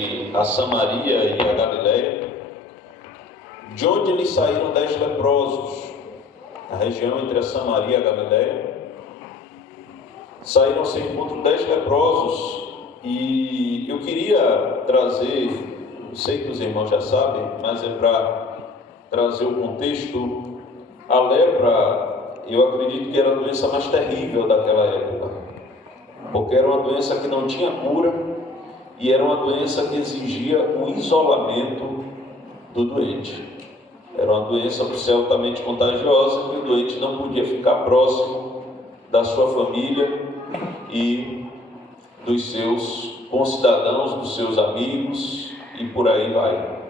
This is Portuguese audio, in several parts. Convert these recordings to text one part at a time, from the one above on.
a Samaria e a Galiléia, de onde eles saíram 10 leprosos, a região entre a Samaria e a Galiléia, saíram sem encontro 10 leprosos, e eu queria trazer, eu sei que os irmãos já sabem, mas é para trazer o contexto. A lepra, eu acredito que era a doença mais terrível daquela época, porque era uma doença que não tinha cura, e era uma doença que exigia o isolamento do doente. Era uma doença altamente contagiosa, que o doente não podia ficar próximo da sua família e dos seus concidadãos, dos seus amigos, e por aí vai.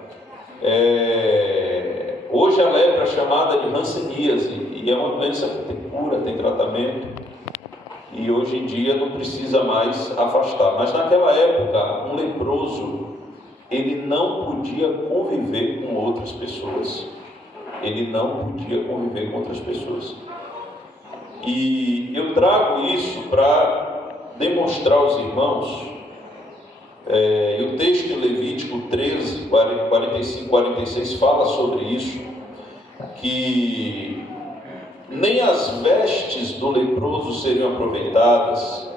Hoje a lepra é chamada de hanseníase, e é uma doença que tem cura, tem tratamento, e hoje em dia não precisa mais afastar. Mas naquela época, um leproso, ele não podia conviver com outras pessoas. Ele não podia conviver com outras pessoas. E eu trago isso para demonstrar aos irmãos, e o texto de Levítico 13, 45, 46 fala sobre isso, que nem as vestes do leproso seriam aproveitadas,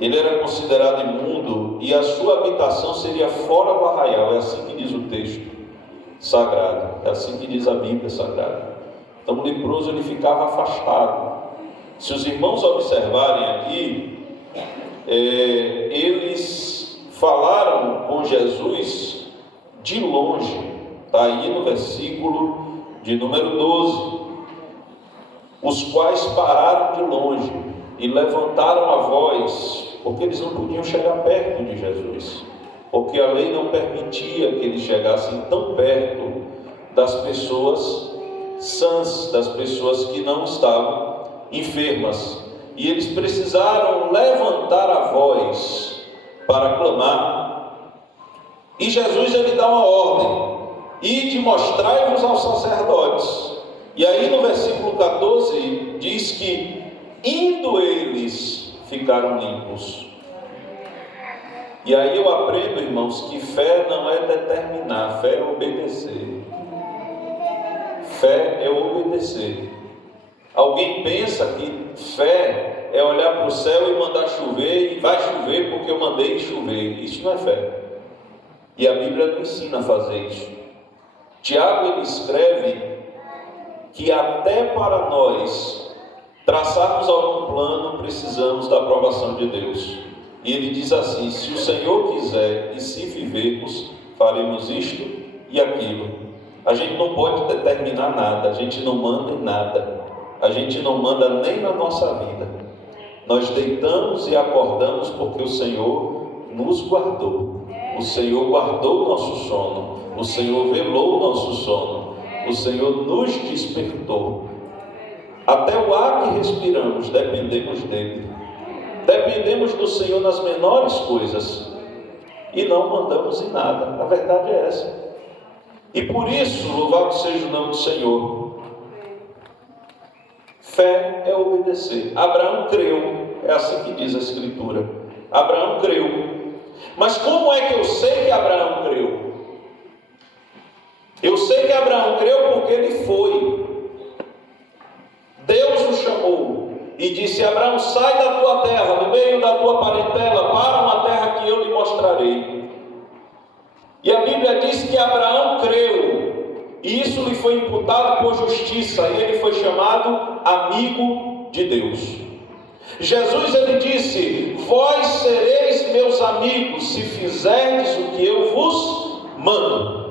ele era considerado imundo e a sua habitação seria fora do arraial. É assim que diz o texto sagrado, é assim que diz a Bíblia Sagrada. Então o leproso ele ficava afastado. Se os irmãos observarem aqui, eles falaram com Jesus de longe, está aí no versículo de número 12, os quais pararam de longe e levantaram a voz, porque eles não podiam chegar perto de Jesus, porque a lei não permitia que eles chegassem tão perto das pessoas sãs, das pessoas que não estavam enfermas, e eles precisaram levantar a voz para clamar. E Jesus ele dá uma ordem: ide mostrai-vos aos sacerdotes. E aí no versículo 14 diz que indo eles ficaram limpos. E aí eu aprendo, irmãos, que fé não é determinar, fé é obedecer. Fé é obedecer. Alguém pensa que fé é olhar para o céu e mandar chover, e vai chover porque eu mandei chover. Isso não é fé. E a Bíblia não ensina a fazer isso. Tiago ele escreve que até para nós traçarmos algum plano precisamos da aprovação de Deus. E ele diz assim: se o Senhor quiser e se vivermos, faremos isto e aquilo. A gente não pode determinar nada, a gente não manda em nada, a gente não manda nem na nossa vida. Nós deitamos e acordamos porque o Senhor nos guardou. O Senhor guardou o nosso sono, o Senhor velou o nosso sono, o Senhor nos despertou. Até o ar que respiramos, dependemos dele. Dependemos do Senhor nas menores coisas e não mandamos em nada. A verdade é essa. E por isso, louvado seja o nome do Senhor. Fé é obedecer. Abraão creu, é assim que diz a Escritura. Abraão creu. Mas como é que eu sei que Abraão creu? Eu sei que Abraão creu porque ele foi. Deus o chamou e disse: Abraão, sai da tua terra, do meio da tua parentela, para uma terra que eu lhe mostrarei. E a Bíblia diz que Abraão creu, e isso lhe foi imputado por justiça, e ele foi chamado amigo de Deus. Jesus ele disse: vós sereis meus amigos se fizerdes o que eu vos mando.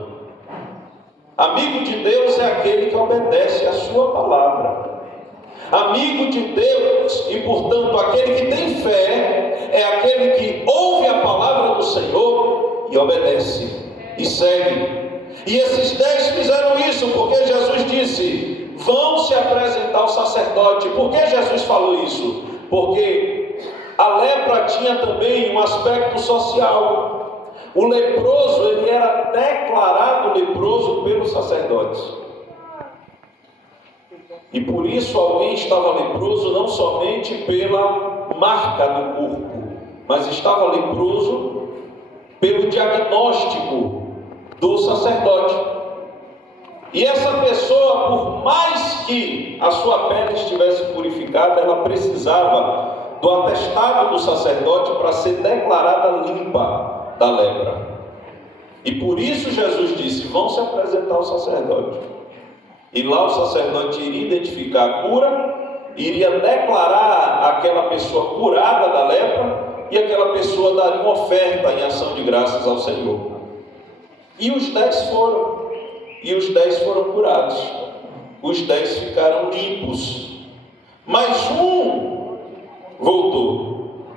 Amigo de Deus é aquele que obedece a sua palavra. Amigo de Deus, e portanto aquele que tem fé, é aquele que ouve a palavra do Senhor e obedece e segue. E esses 10 fizeram isso porque Jesus disse: vão se apresentar ao sacerdote. Por que Jesus falou isso? Porque a lepra tinha também um aspecto social. O leproso ele era declarado leproso pelos sacerdotes. E por isso alguém estava leproso não somente pela marca do corpo, mas estava leproso pelo diagnóstico do sacerdote. E essa pessoa, por mais que a sua pele estivesse purificada, ela precisava do atestado do sacerdote para ser declarada limpa da lepra. E por isso Jesus disse: vão se apresentar ao sacerdote. E lá o sacerdote iria identificar a cura, iria declarar aquela pessoa curada da lepra, e aquela pessoa daria uma oferta em ação de graças ao Senhor. E os 10 foram. E os 10 foram curados. Os 10 ficaram limpos. Mas um voltou.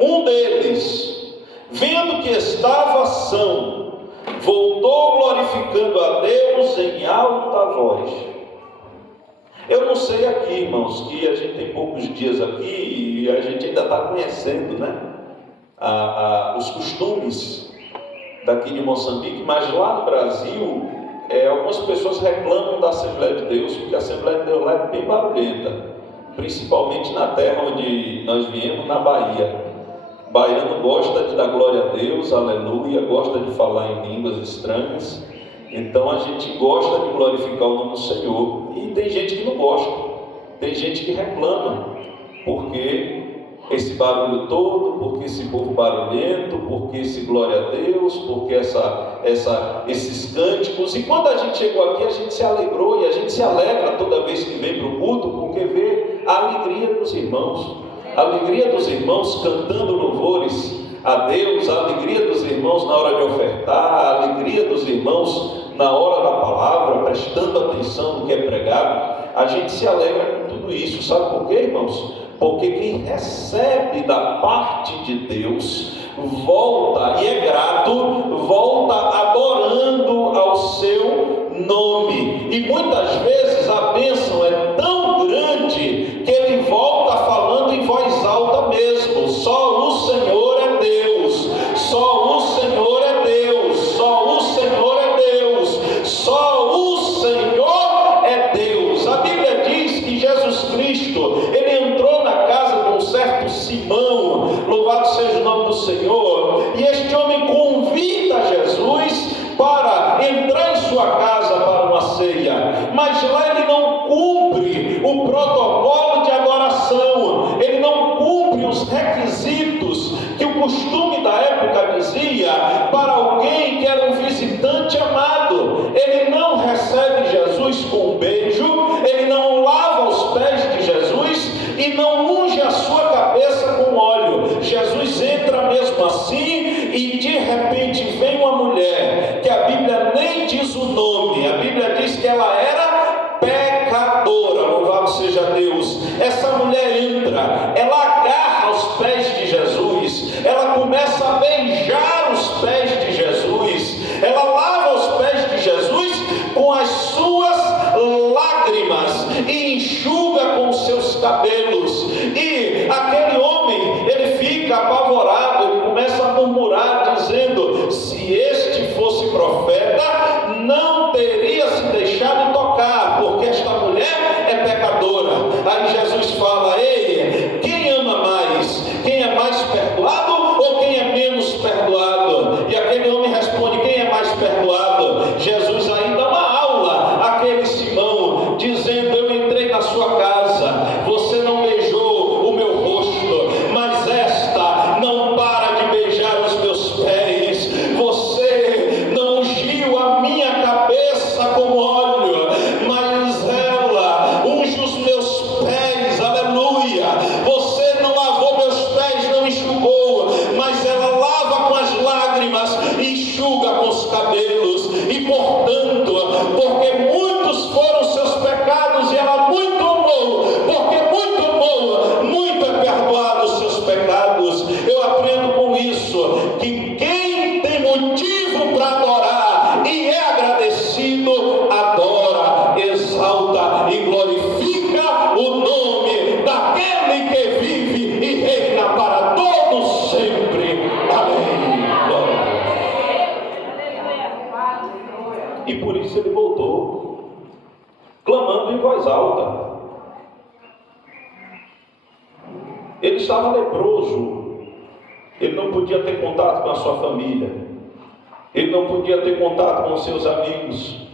Um deles, vendo que estava são, voltou glorificando a Deus em alta voz. Eu não sei aqui, irmãos, que a gente tem poucos dias aqui e a gente ainda está conhecendo, né? Os costumes daqui de Moçambique, mas lá no Brasil, algumas pessoas reclamam da Assembleia de Deus, porque a Assembleia de Deus lá é bem barulhenta, principalmente na terra onde nós viemos, na Bahia. O baiano gosta de dar glória a Deus, aleluia, gosta de falar em línguas estranhas, então a gente gosta de glorificar o nome do Senhor. E tem gente que não gosta, tem gente que reclama, porque esse barulho todo, porque esse povo barulhento, porque esse glória a Deus, porque esses cânticos. E quando a gente chegou aqui, a gente se alegrou, e a gente se alegra toda vez que vem para o culto, porque vê a alegria dos irmãos, a alegria dos irmãos cantando louvores a Deus, a alegria dos irmãos na hora de ofertar, a alegria dos irmãos na hora da palavra, prestando atenção no que é pregado. A gente se alegra com tudo isso. Sabe por quê, irmãos? Porque quem recebe da parte de Deus volta, e é grato, volta adorando ao seu nome. E muitas vezes a bênção é tão grande que ele volta falando em voz alta mesmo: só o Senhor é Deus, só o Senhor é Deus, só o Senhor é Deus, só o Senhor é Deus. A Bíblia diz que Jesus Cristo, ele entrou na casa de um certo Simão, louvado seja o nome do Senhor, e este homem convida Jesus para entrar em sua casa para uma ceia, mas lá ele não cumpre o protocolo de adoração, ele não cumpre os requisitos que o costume da época dizia para alguém que era um visitante amado. Ele não recebe Jesus com um beijo, ele não lava os pés de Jesus e não unge a sua cabeça com óleo. Jesus entra mesmo assim, e de repente vem uma mulher que a Bíblia nem diz o nome, a Bíblia diz que ela era pecadora, louvado seja Deus. Essa mulher entra, ela agarra os pés de Jesus, ela começa a beijar os pés de Jesus, ela lava os pés de Jesus com as suas lágrimas e enxuga com os seus cabelos. E aquele homem, ele fica apavorado, ele começa a murmurar, dizendo: se este fosse profeta, não teria se deixado tocar, porque esta mulher é pecadora. Aí Jesus fala: ei, quem ama mais? Quem é mais perdoado ou quem é menos perdoado? E aquele homem responde: quem é mais perdoado? Jesus aí dá uma aula àquele Simão, dizendo: eu entrei na sua casa, você não beijou o meu rosto, mas esta não para de beijar os meus pés, você não ungiu a minha cabeça com óleo, mas ela unge os meus pés, aleluia. Você não lavou meus pés, não enxugou, mas ela lava com as lágrimas e enxuga com os cabelos. E portanto, porque muitos foram seus pecados e ela muito amou, porque muito amou, muito é perdoado os seus pecados. Eu aprendo com isso que quem tem motivo para adorar e é agradecido, adora, exalta e glorifica o nome daquele que vive e reina para todos sempre. Amém. Glória a Deus. E por isso ele voltou, clamando em voz alta. Ele estava leproso, Ele não podia ter contato com a sua família, ele não podia ter contato com os seus amigos.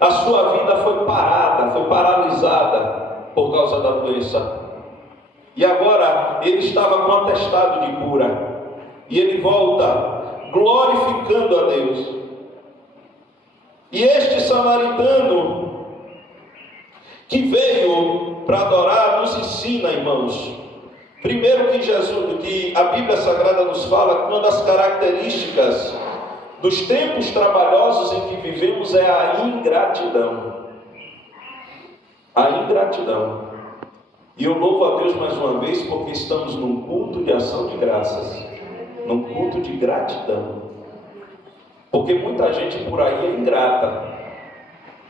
A sua vida foi parada, foi paralisada por causa da doença. E agora ele estava com atestado de cura. E ele volta glorificando a Deus. E este samaritano que veio para adorar nos ensina, irmãos. Primeiro que a Bíblia Sagrada nos fala que uma das características dos tempos trabalhosos em que vivemos é a ingratidão. A ingratidão. E eu louvo a Deus mais uma vez porque estamos num culto de ação de graças, num culto de gratidão. Porque muita gente por aí é ingrata.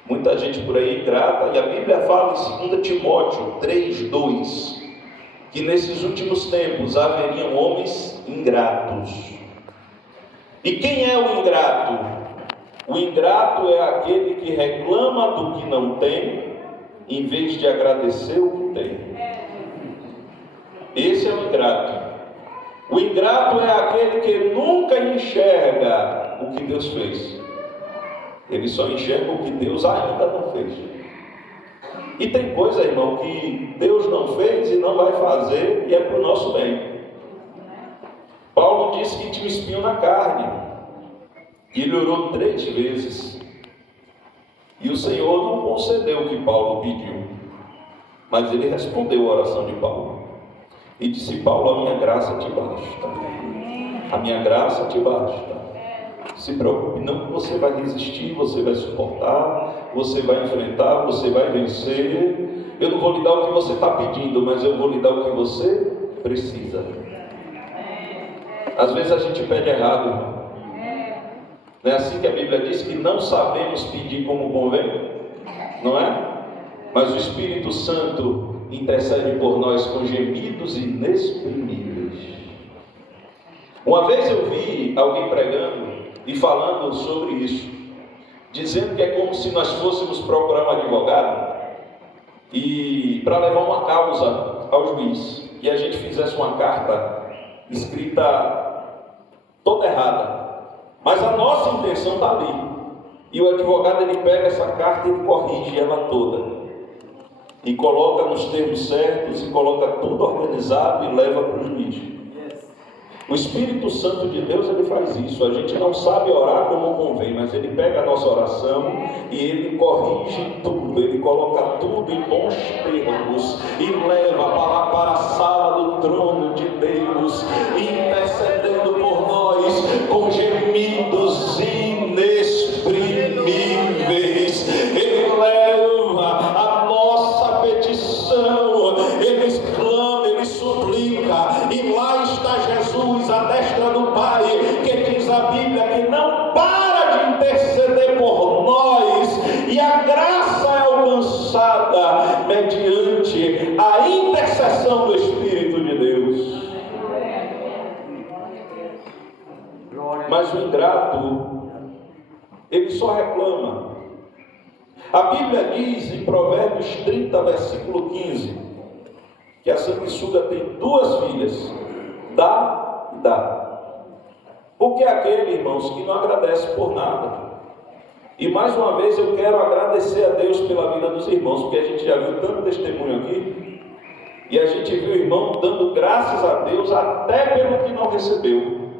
Muita gente por aí é ingrata. E a Bíblia fala em 2 Timóteo 3:2 que nesses últimos tempos haveriam homens ingratos. E quem é o ingrato? O ingrato é aquele que reclama do que não tem, em vez de agradecer o que tem. Esse é o ingrato. O ingrato é aquele que nunca enxerga o que Deus fez. Ele só enxerga o que Deus ainda não fez. E tem coisa, irmão, que Deus não fez e não vai fazer, e é para o nosso bem. Paulo disse que tinha um espinho na carne, e ele orou 3 vezes, e o Senhor não concedeu o que Paulo pediu, mas ele respondeu a oração de Paulo, e disse: Paulo, a minha graça te basta, a minha graça te basta. Se preocupe não, que você vai resistir, você vai suportar, você vai enfrentar, você vai vencer. Eu não vou lhe dar o que você está pedindo, mas eu vou lhe dar o que você precisa. Às vezes a gente pede errado, irmão. Não é assim que a Bíblia diz que não sabemos pedir como convém? Não é? Mas o Espírito Santo intercede por nós com gemidos inexprimíveis. Uma vez eu vi alguém pregando e falando sobre isso, dizendo que é como se nós fôssemos procurar um advogado e para levar uma causa ao juiz, e a gente fizesse uma carta escrita toda errada, mas a nossa intenção está ali, e o advogado ele pega essa carta e ele corrige ela toda e coloca nos termos certos e coloca tudo organizado e leva para o juiz. O Espírito Santo de Deus, ele faz isso. A gente não sabe orar como convém, mas ele pega a nossa oração e ele corrige tudo, ele coloca tudo em bons termos e leva para a sala do trono de Deus, intercedendo por nós com gemidos inexprimíveis. Ele leva a nossa petição, ele exclama, ele suplica, e lá está Jesus à destra do Pai, que diz a Bíblia que não para de interceder por nós, e a graça é alcançada mediante a intercessão do Espírito de Deus. Mas o ingrato, ele só reclama. A Bíblia diz em Provérbios 30, versículo 15, que a sanguessuga tem 2 filhas, dá e dá. Porque é aquele, irmãos, que não agradece por nada. E mais uma vez eu quero agradecer a Deus pela vida dos irmãos, porque a gente já viu tanto testemunho aqui, e a gente viu o irmão dando graças a Deus até pelo que não recebeu,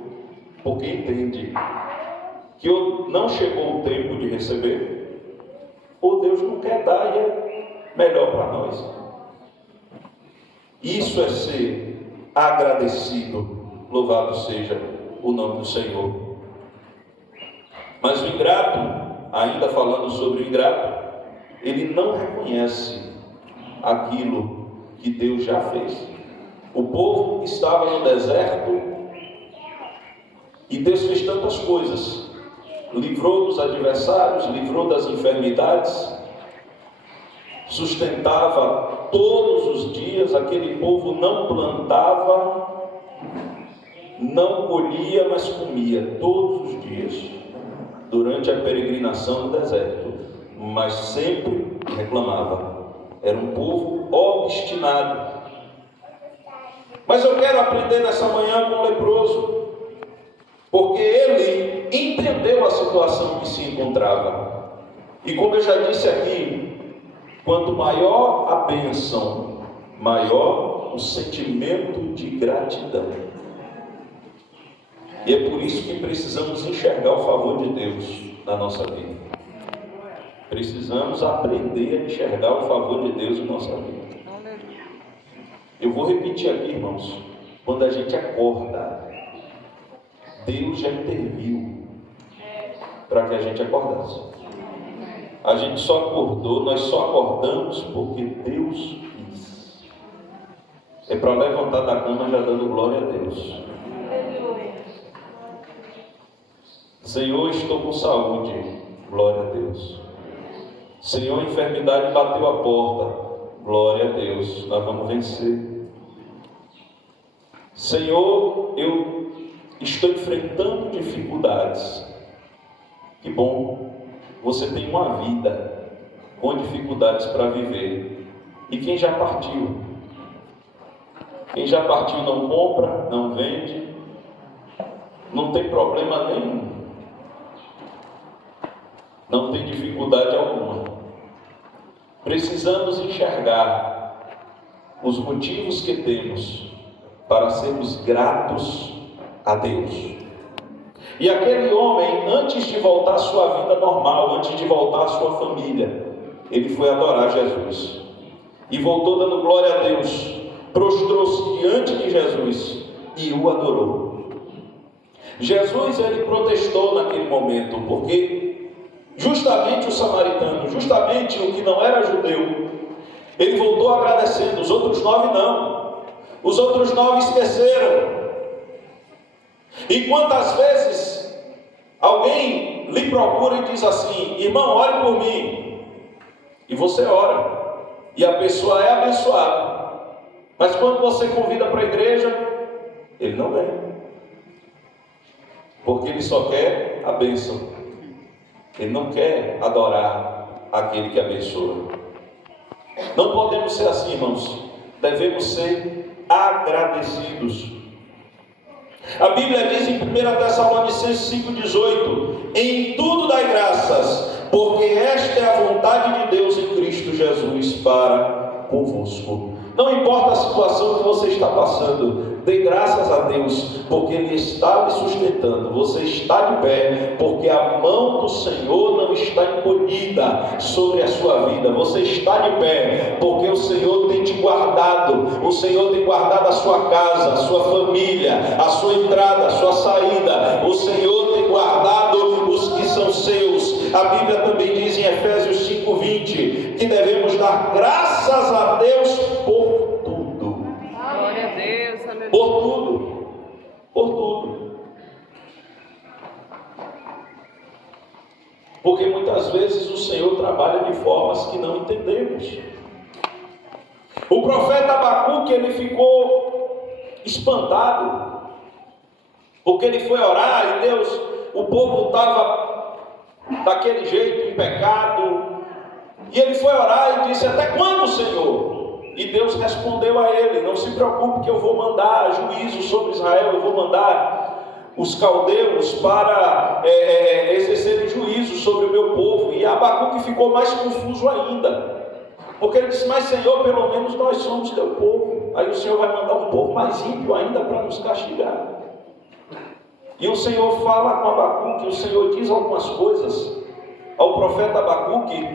porque entende que ou não chegou o tempo de receber, ou Deus não quer dar e é melhor para nós. Isso é ser agradecido. Louvado seja o nome do Senhor. Mas o ingrato, ainda falando sobre o ingrato, ele não reconhece aquilo que Deus já fez. O povo estava no deserto e Deus fez tantas coisas. Livrou dos adversários, livrou das enfermidades, sustentava todos os dias. Aquele povo não plantava, não colhia, mas comia todos os dias durante a peregrinação no deserto, mas sempre reclamava. Era um povo obstinado. Mas eu quero aprender nessa manhã com o leproso, porque ele entendeu a situação que se encontrava. E como eu já disse aqui, quanto maior a bênção, maior o sentimento de gratidão. E é por isso que precisamos enxergar o favor de Deus na nossa vida. Precisamos aprender a enxergar o favor de Deus na nossa vida. Eu vou repetir aqui, irmãos. Quando a gente acorda, Deus já interviu para que a gente acordasse. A gente só acordou, nós só acordamos porque Deus quis. É para levantar da cama já dando glória a Deus. Senhor, estou com saúde. Glória a Deus. Senhor, a enfermidade bateu a porta. Glória a Deus, nós vamos vencer. Senhor, eu estou enfrentando dificuldades. Que bom, você tem uma vida com dificuldades para viver. E quem já partiu? Quem já partiu não compra, não vende, não tem problema nenhum, não tem dificuldade alguma. Precisamos enxergar os motivos que temos para sermos gratos a Deus. E aquele homem, antes de voltar à sua vida normal, antes de voltar à sua família, ele foi adorar Jesus. E voltou dando glória a Deus, prostrou-se diante de Jesus e o adorou. Jesus, ele protestou naquele momento, porque justamente o samaritano, justamente o que não era judeu, ele voltou agradecendo. Os outros 9 não. Os outros 9 esqueceram. E quantas vezes alguém lhe procura e diz assim: irmão, ore por mim. E você ora, e a pessoa é abençoada. Mas quando você convida para a igreja, ele não vem, porque ele só quer a bênção. Ele não quer adorar aquele que abençoa. Não podemos ser assim, irmãos. Devemos ser agradecidos. A Bíblia diz em 1 Tessalonicenses 5,18: em tudo dai graças, porque esta é a vontade de Deus em Cristo Jesus para convosco. Não importa a situação que você está passando, dê graças a Deus, porque Ele está lhe sustentando. Você está de pé, porque a mão do Senhor não está encolhida sobre a sua vida. Você está de pé, porque o Senhor tem te guardado. O Senhor tem guardado a sua casa, a sua família, a sua entrada, a sua saída. O Senhor tem guardado os que são seus. A Bíblia também diz em Efésios 5,20 que devemos dar graças a Deus por tudo. Glória a Deus, aleluia. Por tudo. Por tudo. Porque muitas vezes o Senhor trabalha de formas que não entendemos. O profeta Abacuque, ele ficou espantado, porque ele foi orar e Deus, o povo estava daquele jeito, em pecado, e ele foi orar e disse: até quando, Senhor? E Deus respondeu a ele: não se preocupe que eu vou mandar juízo sobre Israel, eu vou mandar os caldeus para exercerem juízo sobre o meu povo. E Abacuque ficou mais confuso ainda, porque ele disse: mas Senhor, pelo menos nós somos teu povo. Aí o Senhor vai mandar um povo mais ímpio ainda para nos castigar. E o Senhor fala com Abacuque, o Senhor diz algumas coisas ao profeta Abacuque,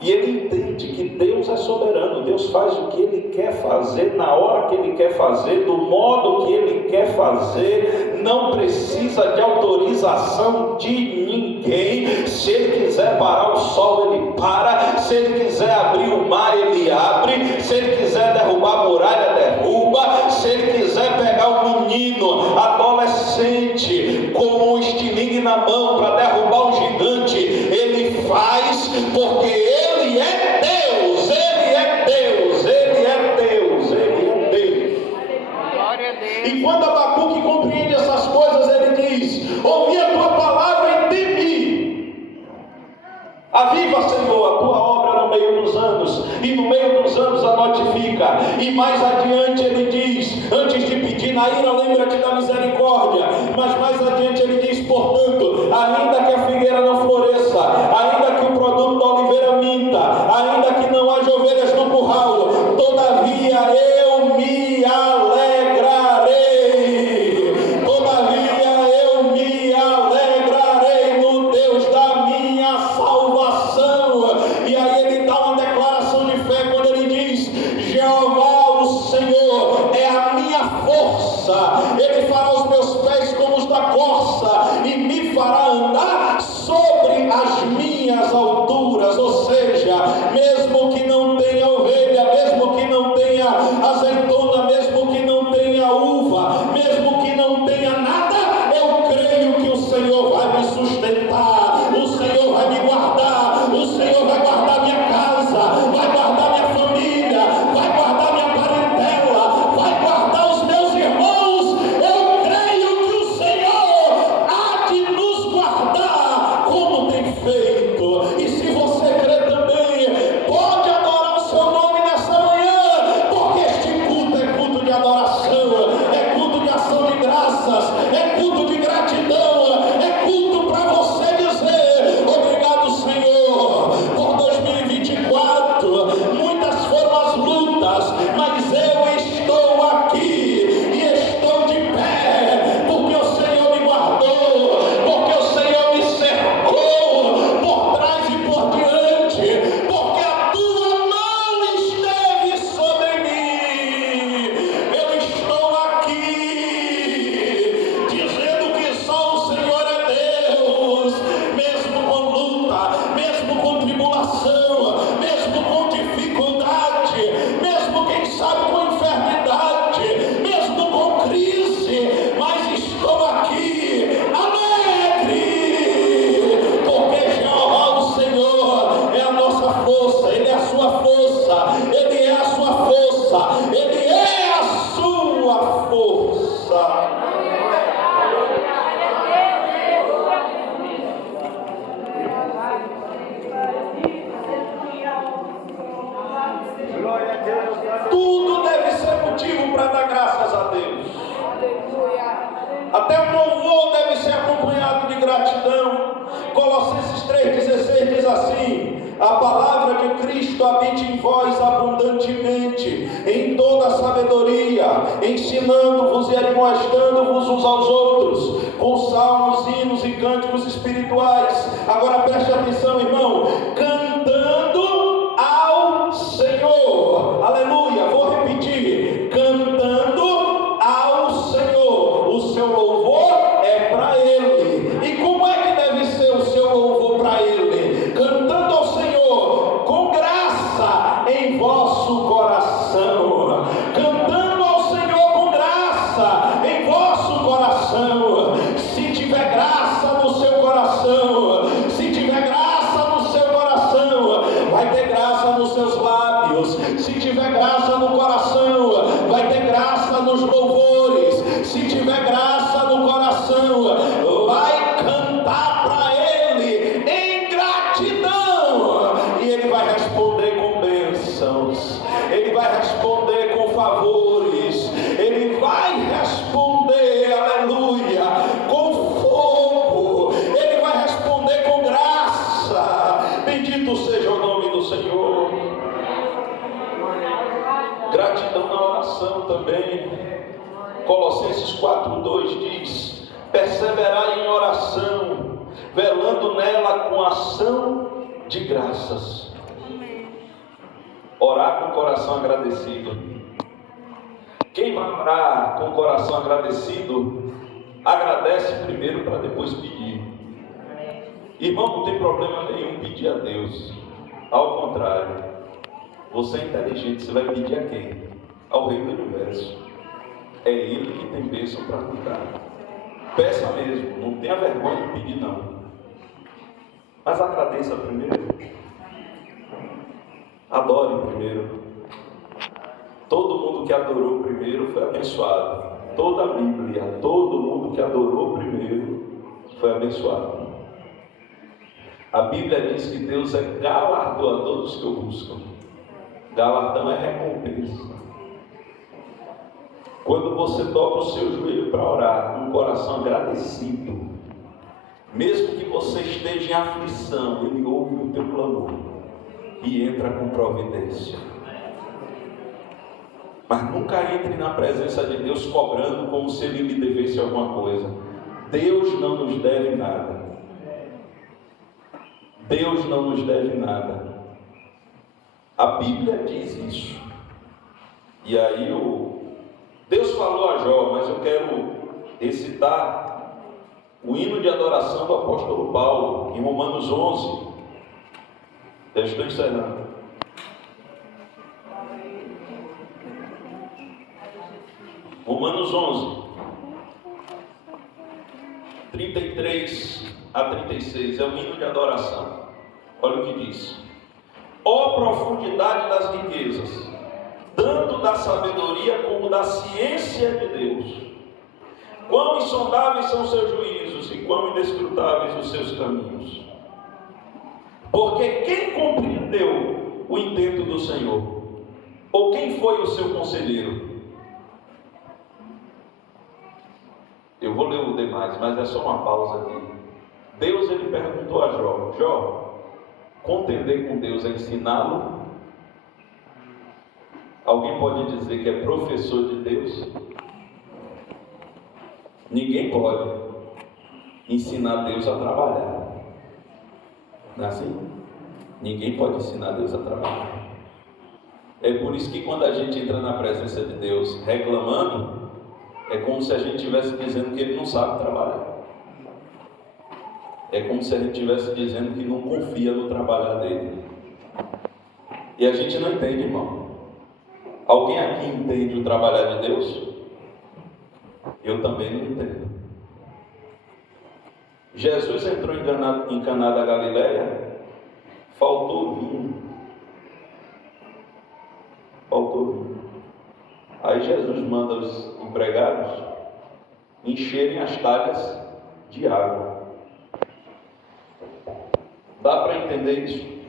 e ele entende que Deus é soberano. Deus faz o que Ele quer fazer, na hora que Ele quer fazer, do modo que Ele quer fazer, não precisa de autorização de ninguém. Se Ele quiser parar o sol, Ele para. Se Ele quiser abrir o mar, Ele abre. Se Ele quiser derrubar a muralha, derruba. Se Ele quiser pegar o menino adolescente com um estilingue na mão para derrubar um gigante, Ele faz, porque Ele é Deus, Ele é Deus, Ele é Deus, Ele é Deus. Glória a Deus. E quando Abacuque compreende essas coisas, ele diz: ouvi a tua palavra e temi. Aviva, Senhor, a tua obra no meio dos anos, e no meio dos anos Justiça notifica. E mais adiante ele diz, antes de pedir na ira, lembra-te da misericórdia. Mas mais adiante ele diz, portanto, ainda que a figueira não floresça, ainda que o produto da oliveira minta, ainda que não haja ovelhas no curral, todavia eu me alegrarei. Todavia eu me alegrarei no Deus da minha salvação. E aí ele dá uma declaração de fé quando ele diz, Jeová o Senhor é a minha força, ele fará os meus pés como os da corça e me fará andar sobre as minhas alturas. Ou seja, mesmo que não tenha ovelha, mesmo que não tenha azeitona, mesmo que não tenha uva, mesmo que não tenha nada, eu creio que o Senhor vai me sustentar, o Senhor vai me guardar, o Senhor vai guardar minha casa, vai guardar minha família, vai guardar minha parentela, vai guardar os meus irmãos. Eu creio que o Senhor há de nos guardar como tem feito. E se você crê também, pode adorar o seu nome nessa manhã, porque este culto é culto de adoração, é culto de ação de graças, é culto de gratidão, é culto para você dizer, obrigado Senhor, por 2024, muitas foram as lutas, mas eu estou aqui, e estou de pé, porque o Senhor me guardou, porque o Senhor me cercou, por trás e por diante, porque a tua mão esteve sobre mim. Eu estou aqui, dizendo que só o Senhor é Deus, mesmo com luta, mesmo com tribulação, mesmo com dificuldade, mesmo quem sabe com enfermidade, mesmo com crise, mas estou aqui, alegre, porque Jeová o Senhor é a nossa força, Ele é a sua força, Ele é a sua força, Ele é a sua força. Tudo deve ser motivo para dar graças a Deus. Até o louvor deve ser acompanhado de gratidão. Colossenses 3,16 diz assim: a palavra de Cristo habite em vós abundantemente, em toda a sabedoria, ensinando-vos e admoestando-vos uns aos outros, com salmos, hinos e cânticos espirituais. Agora preste atenção, irmão, cantando ao Senhor. Aleluia, vou repetir, cantando ao Senhor. O seu louvor é para Ele. E como é que deve ser o seu louvor para Ele? Cantando ao Senhor com graça em vosso coração. Cantando ao Senhor com graça em vosso coração. Se tiver graça no seu coração, se tiver graça no seu coração, vai ter graça nos seus lábios. Se tiver graça no coração, vai ter graça nos louvores. Se tiver graça no coração, vai cantar para Ele em gratidão. E Ele vai responder com bênçãos, Ele vai responder com favores, Ele vai responder, aleluia, com fogo, Ele vai responder com graça. Bendito seja o nome do Senhor. Gratidão na oração também. Colossenses 4,2 diz: perseverai em oração, velando nela com ação de graças. Orar com o coração agradecido. Quem vai orar com o coração agradecido, agradece primeiro para depois pedir. Irmão, não tem problema nenhum pedir a Deus. Ao contrário, você é inteligente, você vai pedir a quem? Ao Rei do Universo. É Ele que tem bênção para cuidar. Peça mesmo, não tenha vergonha de pedir não. Mas agradeça primeiro. Adore primeiro. Todo mundo que adorou primeiro foi abençoado. Toda a Bíblia, todo mundo que adorou primeiro foi abençoado. A Bíblia diz que Deus é galardoador dos que o buscam. Galardão é recompensa. Quando você dobra o seu joelho para orar, com um coração agradecido, mesmo que você esteja em aflição, Ele ouve o teu clamor e entra com providência. Mas nunca entre na presença de Deus cobrando como se Ele lhe devesse alguma coisa. Deus não nos deve nada. Deus não nos deve nada. A Bíblia diz isso. E aí Deus falou a Jó, mas eu quero recitar o hino de adoração do apóstolo Paulo, em Romanos 11. Eu estou encerrando. Romanos 11, 33 a 36, é o hino de adoração. Olha o que diz: ó profundidade das riquezas, tanto da sabedoria como da ciência de Deus! Quão insondáveis são os seus juízos e quão inescrutáveis os seus caminhos! Porque quem compreendeu o intento do Senhor? Ou quem foi o seu conselheiro? Eu vou ler o demais, mas é só uma pausa aqui. Deus, ele perguntou a Jó: Jó, contender com Deus é ensiná-lo? Alguém pode dizer que é professor de Deus? Ninguém pode ensinar Deus a trabalhar. Não é assim? Ninguém pode ensinar Deus a trabalhar. É por isso que quando a gente entra na presença de Deus reclamando, é como se a gente estivesse dizendo que Ele não sabe trabalhar. É como se a gente estivesse dizendo que não confia no trabalhar dele. E a gente não entende, irmão. Alguém aqui entende o trabalhar de Deus? Eu também não entendo. Jesus entrou em Caná da Galileia, faltou vinho. Faltou vinho. Aí Jesus manda os empregados encherem as talhas de água. Dá para entender isso?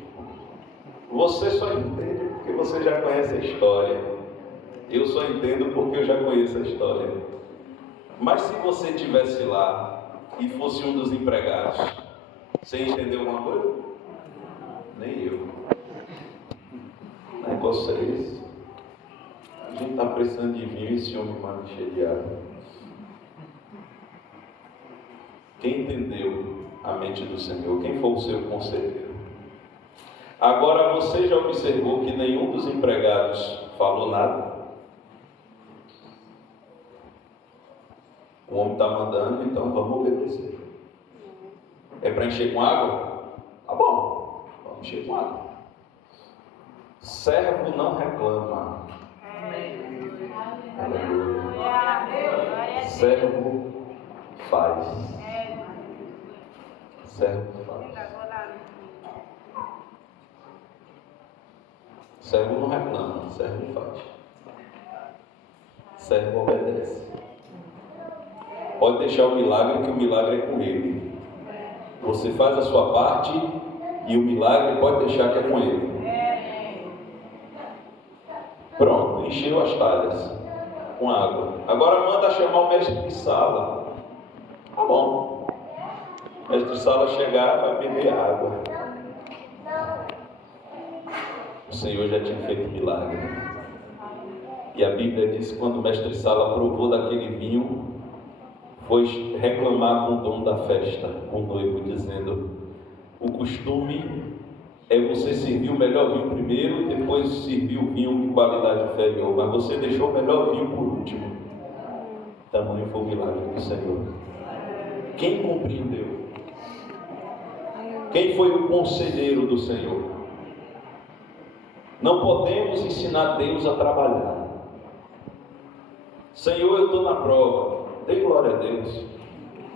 Você só entende porque você já conhece a história. Eu só entendo porque eu já conheço a história. Mas se você estivesse lá e fosse um dos empregados, você entendeu alguma coisa? Nem eu. O negócio é esse. A gente está precisando de vinho e esse homem manda encher de água. Quem entendeu a mente do Senhor? Quem foi o seu conselheiro? Agora você já observou que nenhum dos empregados falou nada? O homem está mandando, então vamos obedecer. É para encher com água? Tá bom, vamos encher com água. Servo não reclama. Aleluia. Servo faz. Servo faz. Servo não reclama, servo faz. Servo obedece. Pode deixar o milagre, que o milagre é com ele. Você faz a sua parte e o milagre pode deixar que é com ele. Pronto, encheu as talhas com água. Agora manda chamar o mestre de sala. Tá bom. O mestre de sala chegar, vai beber água. O Senhor já tinha feito milagre. E a Bíblia diz que quando o mestre de sala provou daquele vinho, foi reclamar com o dono da festa, com o noivo, dizendo: o costume é você servir o melhor vinho primeiro e depois servir o vinho de qualidade inferior, mas você deixou o melhor vinho por último. Tamanho foi o milagre do Senhor. Quem compreendeu? Quem foi o conselheiro do Senhor? Não podemos ensinar Deus a trabalhar. Senhor, eu estou na prova. Dê glória a Deus.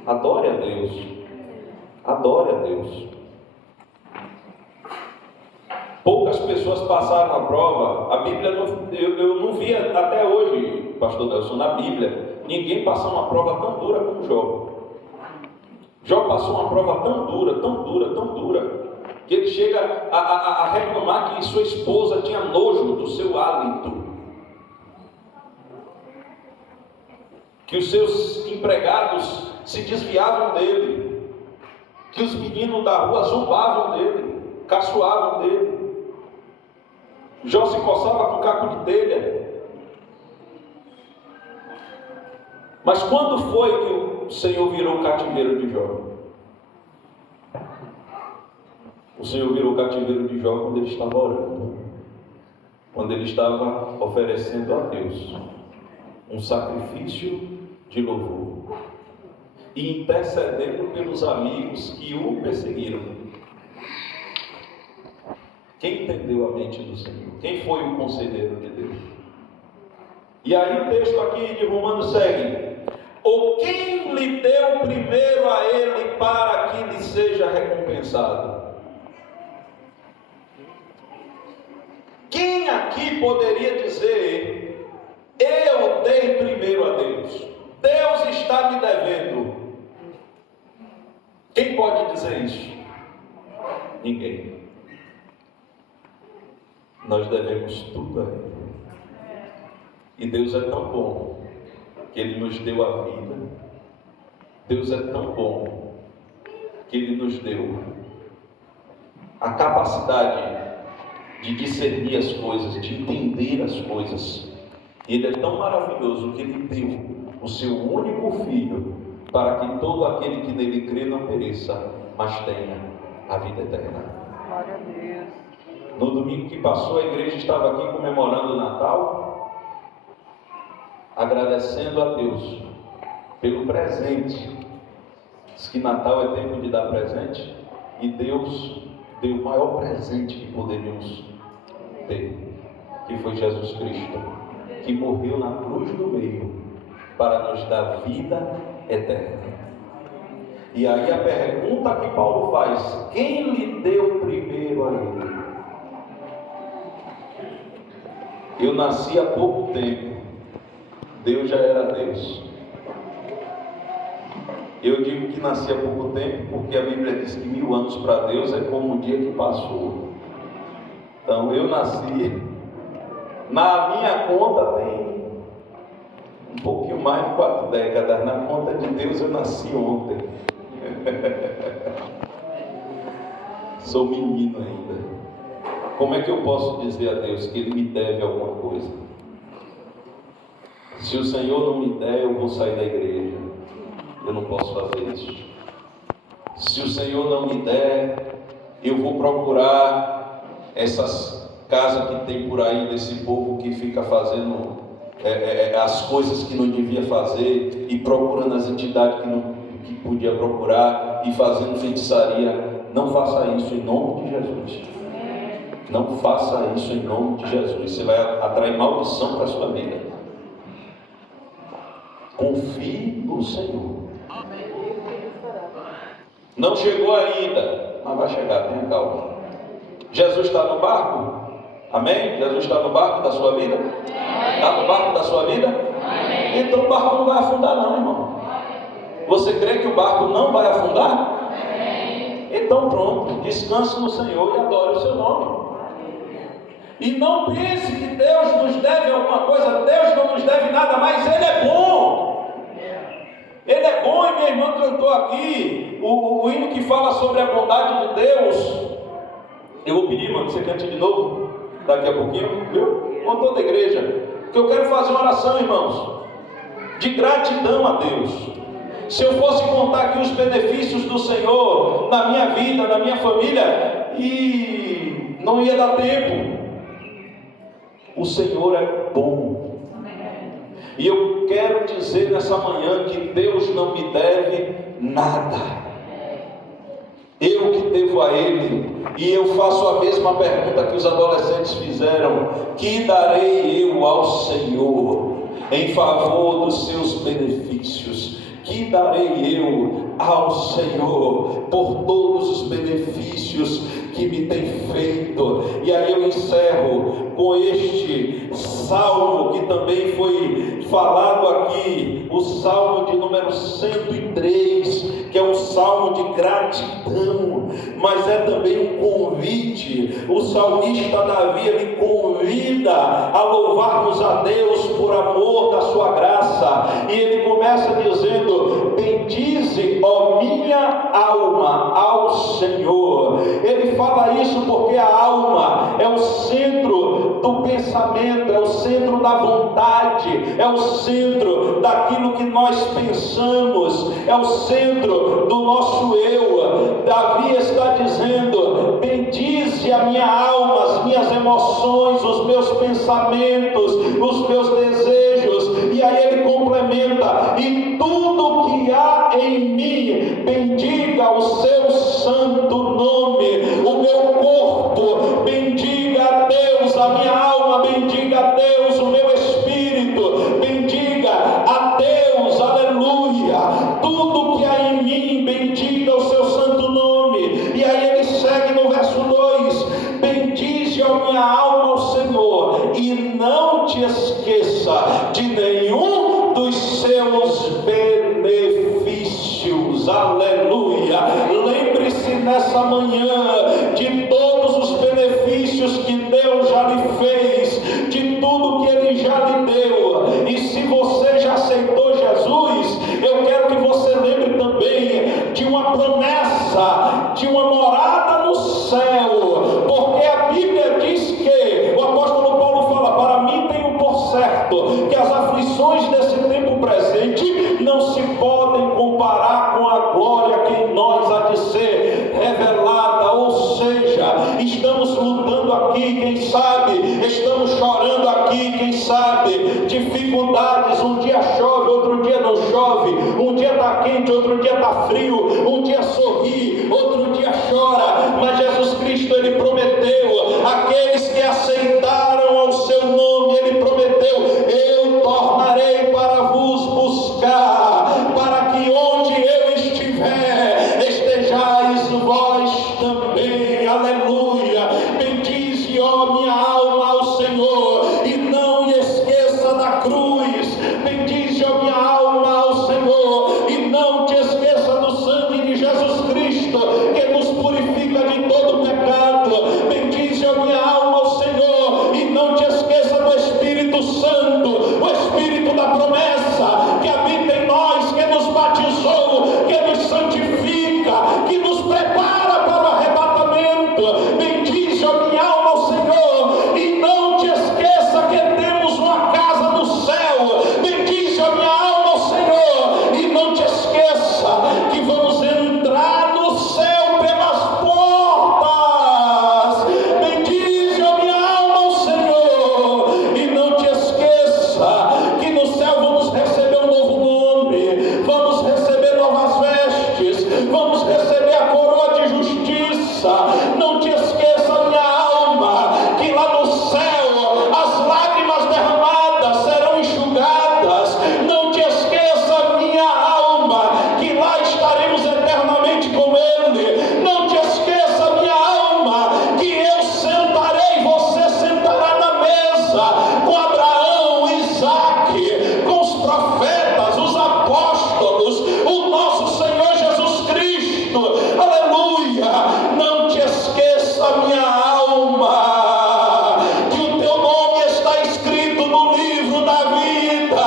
Adore a Deus. Adore a Deus. Poucas pessoas passaram a prova. A Bíblia, eu não via até hoje, pastor Nelson, na Bíblia, ninguém passou uma prova tão dura como Jó. Jó passou uma prova tão dura, tão dura, tão dura, que ele chega a reclamar que sua esposa tinha nojo do seu hálito, que os seus empregados se desviavam dele, que os meninos da rua zombavam dele, caçoavam dele. Jó se coçava com caco de telha. Mas quando foi que o Senhor virou o cativeiro de Jó? O Senhor virou o cativeiro de Jó quando ele estava orando, quando ele estava oferecendo a Deus um sacrifício de louvor e intercedendo pelos amigos que o perseguiram. Quem entendeu a mente do Senhor? Quem foi o conselheiro de Deus? E aí o texto aqui de Romanos segue: ou quem lhe deu primeiro a ele para que lhe seja recompensado? Quem aqui poderia dizer: eu dei primeiro a Deus, Deus está me devendo? Quem pode dizer isso? Ninguém. Nós devemos tudo a Ele. E Deus é tão bom que Ele nos deu a vida. Deus é tão bom que Ele nos deu a capacidade de discernir as coisas, de entender as coisas. Ele é tão maravilhoso que Ele deu o seu único Filho para que todo aquele que nele crê não pereça, mas tenha a vida eterna. Glória a Deus. No domingo que passou, a igreja estava aqui comemorando o Natal, agradecendo a Deus pelo presente. Diz que Natal é tempo de dar presente, e Deus deu o maior presente que poderíamos ter, que foi Jesus Cristo, que morreu na cruz do meio para nos dar vida eterna. E aí a pergunta que Paulo faz: quem lhe deu primeiro a ele? Eu nasci há pouco tempo, Deus já era Deus. Eu digo que nasci há pouco tempo porque a Bíblia diz que 1000 anos para Deus é como o dia que passou. Então eu nasci, na minha conta tem um pouquinho mais de 4 décadas, na conta de Deus eu nasci ontem. Sou menino ainda. Como é que eu posso dizer a Deus que Ele me deve alguma coisa? Se o Senhor não me der, eu vou sair da igreja. Eu não posso fazer isso. Se o Senhor não me der, eu vou procurar essas casas que tem por aí desse povo que fica fazendo as coisas que não devia fazer e procurando as entidades que podia procurar e fazendo feitiçaria. Não faça isso em nome de Jesus. Não faça isso em nome de Jesus. Você vai atrair maldição para a sua vida. Confie no Senhor. Não chegou ainda, mas vai chegar, tenha calma. Jesus está no barco? Amém? Jesus está no barco da sua vida? Está no barco da sua vida? Amém. Então o barco não vai afundar não, irmão. Você crê que o barco não vai afundar? Amém. Então pronto, descanse no Senhor e adore o seu nome. E não pense que Deus nos deve alguma coisa. Deus não nos deve nada, mas Ele é bom. Ele é bom. E minha irmã cantou aqui o hino que fala sobre a bondade de Deus. Eu vou pedir, irmã, que você cante de novo daqui a pouquinho, viu? Com toda a igreja, que eu quero fazer uma oração, irmãos, de gratidão a Deus. Se eu fosse contar aqui os benefícios do Senhor na minha vida, na minha família, e não ia dar tempo. O Senhor é bom. E eu quero dizer nessa manhã que Deus não me deve nada. Eu que devo a Ele. E eu faço a mesma pergunta que os adolescentes fizeram: que darei eu ao Senhor em favor dos seus benefícios? Que darei eu ao Senhor por todos os benefícios que me tem feito? E aí eu encerro com este salmo que também foi falado aqui, o salmo de número 103, que é um salmo de gratidão. mas é também um convite. O salmista Davi, ele convida a louvarmos a Deus por amor da sua graça, e ele começa dizendo: bendize, ó minha alma, ao Senhor. Ele fala isso porque a alma é o centro do pensamento, é o centro da vontade, é o centro daquilo que nós pensamos, é o centro do nosso eu. Davi está dizendo: bendize a minha alma, as minhas emoções, os meus pensamentos, os meus desejos. E aí ele complementa: e tudo que há em mim, bendiga o seu santo nome. O meu corpo bendiga a Deus, a minha alma bendiga a Deus, o meu espírito bendiga a Deus, aleluia. Tudo que há em mim, bendiga o seu santo nome. E aí ele segue no verso 2: bendize a minha alma ao Senhor, e não te esqueça de nenhum dos seus benefícios, aleluia. Lembre-se nessa manhã de todos os benefícios que Deus já lhe fez, de tudo que Ele já lhe deu. E se você já aceitou Jesus, eu quero que você lembre também de uma promessa, de uma morada no céu, porque a Bíblia diz que, o apóstolo Paulo fala: para mim tenho por certo que as aflições desse tempo presente não se podem comparar com a glória que em nós há de ser revelada. Ou seja, estamos lutando aqui, quem sabe, estamos chorando aqui, quem sabe, dificuldades, um dia chove, outro dia não chove, um dia está quente, outro dia está frio, um dia sorri, outro dia chora, mas Jesus Cristo, Ele prometeu, aqueles que aceitaram ao seu nome, Ele prometeu: eu tornarei para vos buscar, para que onde eu estiver, estejais vós também, aleluia. Bendize, ó minha alma, ao Senhor, e não esqueça da cruz. Bendize, ó minha alma, ao Senhor, e não te esqueça do sangue de Jesus Cristo, que nos purifica de todo pecado. Bendize, ó minha alma, ao Senhor, e não te esqueça do Espírito Santo, o Espírito da promessa, que habita em nós, que nos batizou, que nos santifica, que nos prepara para o arrebatamento. Bendize, ó minha alma, ao Senhor, e não te esqueça que temos uma casa no céu. Bendize, ó minha alma, ao Senhor, e não te esqueça que vamos entrar no céu pelas portas. Bendize, ó minha alma, ao Senhor, e não te esqueça que no céu vamos receber um novo nome, vamos receber novas vestes, vamos receber a coroa de justiça. Não te esqueça, minha alma, que lá no céu as lágrimas derramadas serão enxugadas. Não te esqueça, minha alma, que lá estaremos eternamente com Ele. Não te esqueça, minha alma, que eu sentarei, você sentará na mesa com Abraão, Isaque, com os profetas, os apóstolos, o nosso Senhor Jesus Cristo, aleluia. Não te esqueça, minha alma, que o teu nome está escrito no livro da vida.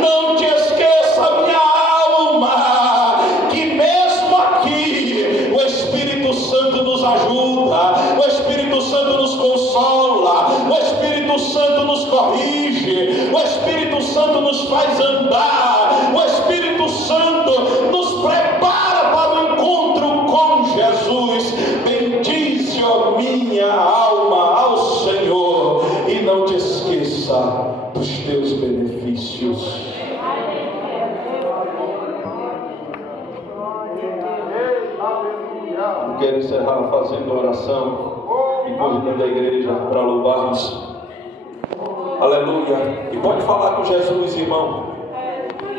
Não te esqueça, minha alma, que mesmo aqui o Espírito Santo nos ajuda, o Espírito Santo nos consola, o Espírito Santo nos corrige, o Espírito Santo nos faz andar, o Espírito Santo nos prepara para o encontro com Jesus. Bendize, ó minha alma, ao Senhor, e não te esqueça dos teus benefícios. Eu quero encerrar fazendo oração e convidando a igreja para louvarmos. Aleluia. E pode falar com Jesus, irmão.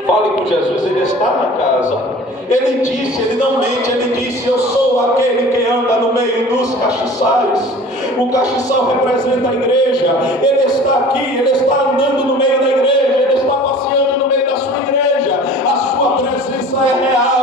Fale com Jesus, Ele está na casa. Ele disse, Ele não mente, Ele disse: eu sou aquele que anda no meio dos castiçais. O castiçal representa a igreja. Ele está aqui, Ele está andando no meio da igreja, Ele está passeando no meio da sua igreja. A sua presença é real.